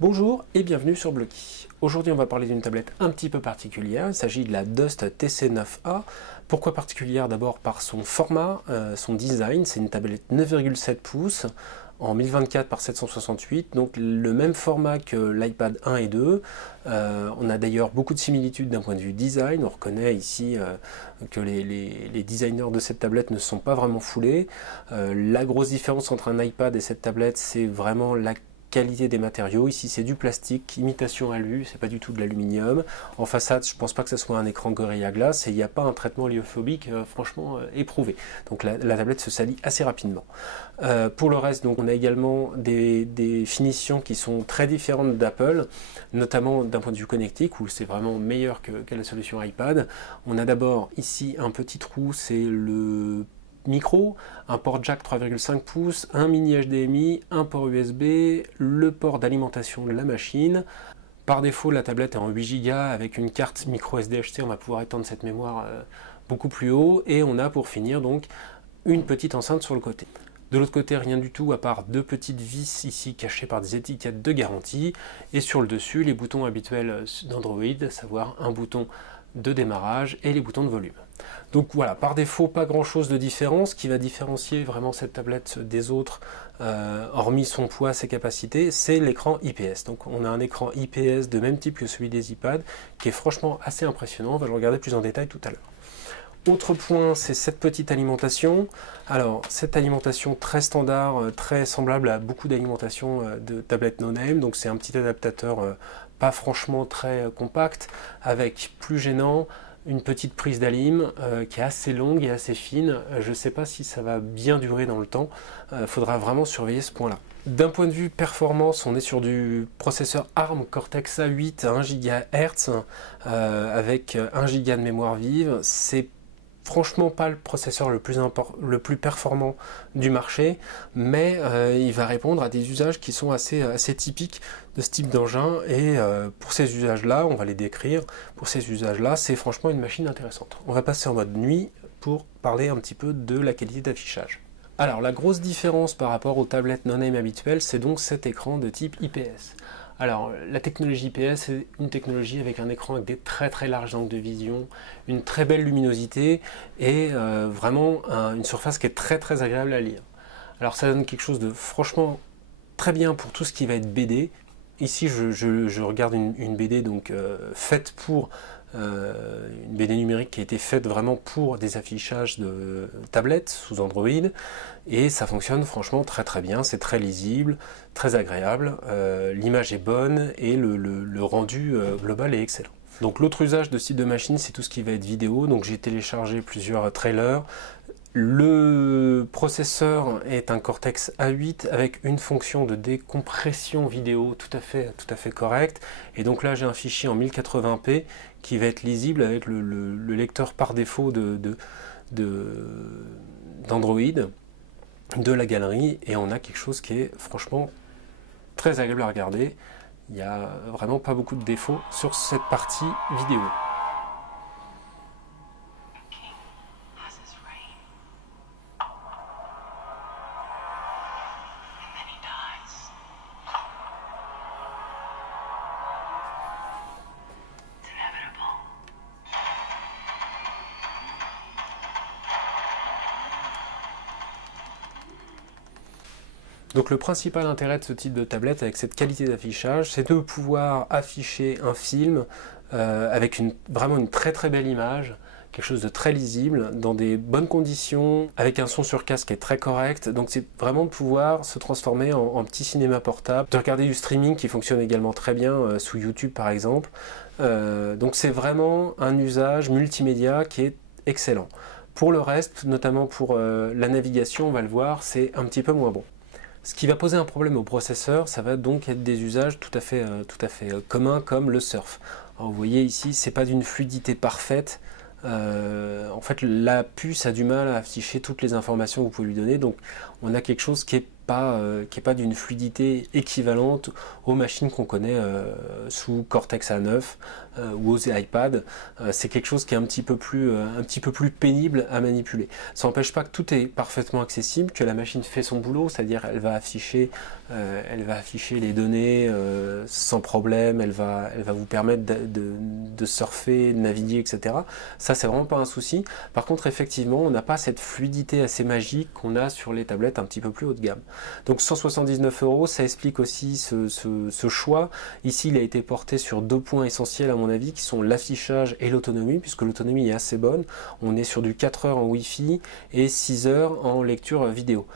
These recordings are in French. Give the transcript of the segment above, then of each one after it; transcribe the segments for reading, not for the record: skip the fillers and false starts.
Bonjour et bienvenue sur Blocky. Aujourd'hui on va parler d'une tablette un petit peu particulière, il s'agit de la Dust TC9A. Pourquoi particulière? D'abord par son format, son design, c'est une tablette 9,7 pouces en 1024 par 768, donc le même format que l'iPad 1 et 2. On a d'ailleurs beaucoup de similitudes d'un point de vue design, on reconnaît ici que les designers de cette tablette ne sont pas vraiment foulés. La grosse différence entre un iPad et cette tablette, c'est vraiment la qualité des matériaux. Ici c'est du plastique, imitation alu, c'est pas du tout de l'aluminium. En façade, je pense pas que ce soit un écran Gorilla Glass et il n'y a pas un traitement liophobique franchement éprouvé. Donc la tablette se salit assez rapidement. Pour le reste, donc on a également des finitions qui sont très différentes d'Apple, notamment d'un point de vue connectique où c'est vraiment meilleur que la solution iPad. On a d'abord ici un petit trou, c'est le micro, un port jack 3,5 pouces, un mini HDMI, un port USB, le port d'alimentation de la machine. Par défaut, la tablette est en 8 Go avec une carte micro SDHC, on va pouvoir étendre cette mémoire beaucoup plus haut, et on a pour finir donc une petite enceinte sur le côté. De l'autre côté, rien du tout à part deux petites vis ici cachées par des étiquettes de garantie, et sur le dessus, les boutons habituels d'Android, à savoir un bouton de démarrage et les boutons de volume. Donc voilà, par défaut, pas grand chose de différent. Ce qui va différencier vraiment cette tablette des autres, hormis son poids, ses capacités, c'est l'écran IPS. Donc on a un écran IPS de même type que celui des iPads, qui est franchement assez impressionnant. On va le regarder plus en détail tout à l'heure. Autre point, c'est cette petite alimentation. Alors, cette alimentation très standard, très semblable à beaucoup d'alimentations de tablettes no-name. Donc c'est un petit adaptateur pas franchement très compact, avec plus gênant, une petite prise d'alim qui est assez longue et assez fine. Je ne sais pas si ça va bien durer dans le temps. Faudra vraiment surveiller ce point-là. D'un point de vue performance, on est sur du processeur ARM Cortex A8 à 1 GHz avec 1 Go de mémoire vive. C'est franchement pas le processeur le plus performant du marché, mais il va répondre à des usages qui sont assez typiques de ce type d'engin, et pour ces usages-là, on va les décrire, pour ces usages-là, c'est franchement une machine intéressante. On va passer en mode nuit pour parler un petit peu de la qualité d'affichage. Alors la grosse différence par rapport aux tablettes no-name habituelles, c'est donc cet écran de type IPS. Alors, la technologie IPS, c'est une technologie avec un écran avec des très larges angles de vision, une très belle luminosité et vraiment une surface qui est très agréable à lire. Alors, ça donne quelque chose de franchement très bien pour tout ce qui va être BD. Ici, je regarde une BD donc faite pour une BD numérique qui a été faite vraiment pour des affichages de tablettes sous Android, et ça fonctionne franchement très bien, c'est très lisible, très agréable, l'image est bonne et le rendu global est excellent. Donc l'autre usage de ce type de machine, c'est tout ce qui va être vidéo. Donc j'ai téléchargé plusieurs trailers. Le processeur est un Cortex A8 avec une fonction de décompression vidéo tout à fait correcte. Et donc là j'ai un fichier en 1080p qui va être lisible avec le lecteur par défaut d'Android de la galerie, et on a quelque chose qui est franchement très agréable à regarder. Il n'y a vraiment pas beaucoup de défauts sur cette partie vidéo. Donc le principal intérêt de ce type de tablette avec cette qualité d'affichage, c'est de pouvoir afficher un film avec vraiment une très belle image, quelque chose de très lisible, dans des bonnes conditions, avec un son sur casque qui est très correct. Donc c'est vraiment de pouvoir se transformer en petit cinéma portable, de regarder du streaming qui fonctionne également très bien sous YouTube par exemple. Donc c'est vraiment un usage multimédia qui est excellent. Pour le reste, notamment pour la navigation, on va le voir, c'est un petit peu moins bon. Ce qui va poser un problème au processeur, ça va donc être des usages tout à fait communs, comme le surf. Alors vous voyez ici, c'est pas d'une fluidité parfaite. En fait, la puce a du mal à afficher toutes les informations que vous pouvez lui donner, donc on a quelque chose qui est est pas d'une fluidité équivalente aux machines qu'on connaît sous Cortex A9 ou aux iPad. C'est quelque chose qui est un petit peu plus pénible à manipuler. Ça n'empêche pas que tout est parfaitement accessible, que la machine fait son boulot, c'est-à-dire elle va afficher les données sans problème, elle va vous permettre de surfer, de naviguer, etc. Ça, c'est vraiment pas un souci. Par contre, effectivement, on n'a pas cette fluidité assez magique qu'on a sur les tablettes un petit peu plus haut de gamme. Donc 179 €, ça explique aussi ce choix. Ici, il a été porté sur deux points essentiels à mon avis, qui sont l'affichage et l'autonomie, puisque l'autonomie est assez bonne. On est sur du 4 heures en Wi-Fi et 6 heures en lecture vidéo.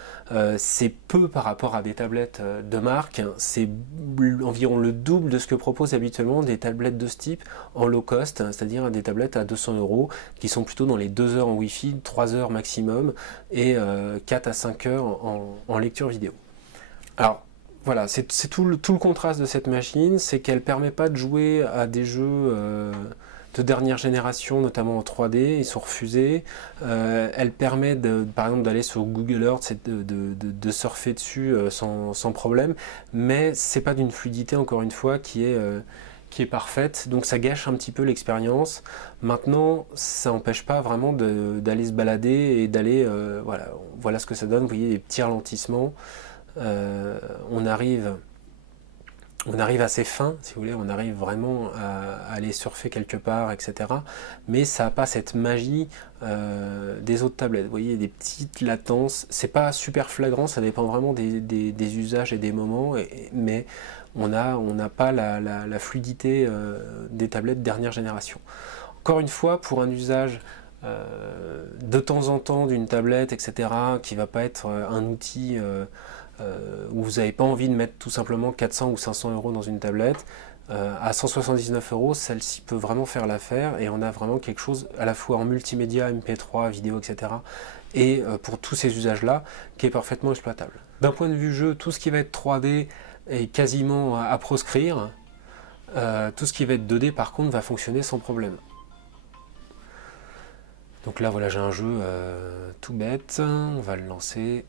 C'est peu par rapport à des tablettes de marque, c'est environ le double de ce que proposent habituellement des tablettes de ce type en low cost, c'est-à-dire des tablettes à 200 € qui sont plutôt dans les 2 heures en Wi-Fi, 3 heures maximum et 4 à 5 heures en lecture vidéo. Alors voilà, c'est tout le contraste de cette machine, c'est qu'elle ne permet pas de jouer à des jeux de dernière génération, notamment en 3D, ils sont refusés. Elle permet par exemple d'aller sur Google Earth et de surfer dessus sans problème, mais c'est pas d'une fluidité, encore une fois, qui est parfaite, donc ça gâche un petit peu l'expérience. Maintenant, ça n'empêche pas vraiment d'aller se balader et d'aller, voilà ce que ça donne, vous voyez des petits ralentissements. On arrive assez fin, si vous voulez, on arrive vraiment à aller surfer quelque part, etc. Mais ça n'a pas cette magie des autres tablettes. Vous voyez, des petites latences. C'est pas super flagrant, ça dépend vraiment des usages et des moments, mais on n'a pas la fluidité des tablettes dernière génération. Encore une fois, pour un usage de temps en temps d'une tablette, etc., qui ne va pas être un outil où vous n'avez pas envie de mettre tout simplement 400 ou 500 € dans une tablette, à 179 €, celle-ci peut vraiment faire l'affaire et on a vraiment quelque chose à la fois en multimédia, MP3, vidéo, etc. et pour tous ces usages-là qui est parfaitement exploitable. D'un point de vue jeu, tout ce qui va être 3D est quasiment à proscrire. Tout ce qui va être 2D par contre va fonctionner sans problème. Donc là voilà, j'ai un jeu tout bête, on va le lancer.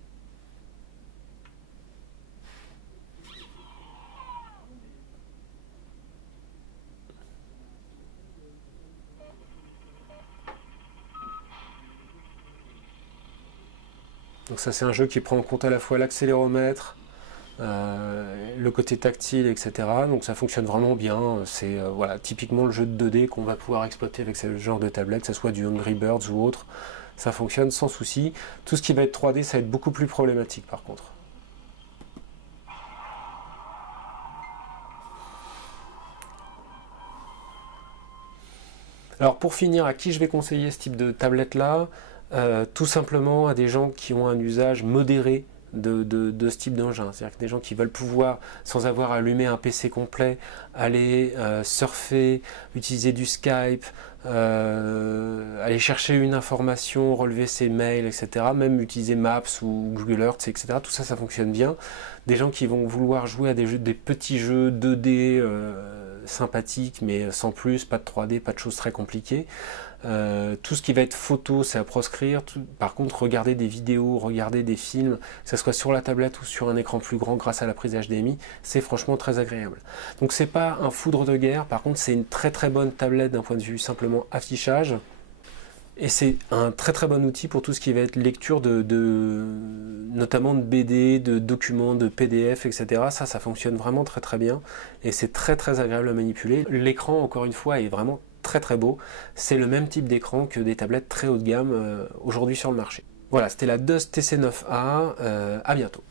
Donc ça c'est un jeu qui prend en compte à la fois l'accéléromètre, le côté tactile, etc. Donc ça fonctionne vraiment bien. C'est voilà, typiquement le jeu de 2D qu'on va pouvoir exploiter avec ce genre de tablette, que ce soit du Angry Birds ou autre. Ça fonctionne sans souci. Tout ce qui va être 3D, ça va être beaucoup plus problématique par contre. Alors pour finir, à qui je vais conseiller ce type de tablette là? Tout simplement à des gens qui ont un usage modéré de ce type d'engin, c'est-à-dire que des gens qui veulent pouvoir, sans avoir allumé un PC complet, aller surfer, utiliser du Skype, aller chercher une information, relever ses mails, etc. Même utiliser Maps ou Google Earth, etc. Tout ça, ça fonctionne bien. Des gens qui vont vouloir jouer à des petits jeux 2D sympathiques, mais sans plus, pas de 3D, pas de choses très compliquées. Tout ce qui va être photo, c'est à proscrire. Par contre, regarder des vidéos, regarder des films, que ce soit sur la tablette ou sur un écran plus grand grâce à la prise HDMI, c'est franchement très agréable. Donc c'est pas un foudre de guerre, par contre c'est une très très bonne tablette d'un point de vue simplement affichage. Et c'est un très très bon outil pour tout ce qui va être lecture notamment de BD, de documents, de PDF, etc. Ça fonctionne vraiment très très bien et c'est très très agréable à manipuler. L'écran, encore une fois, est vraiment très très beau. C'est le même type d'écran que des tablettes très haut de gamme aujourd'hui sur le marché. Voilà, c'était la Dust TC9A. À bientôt.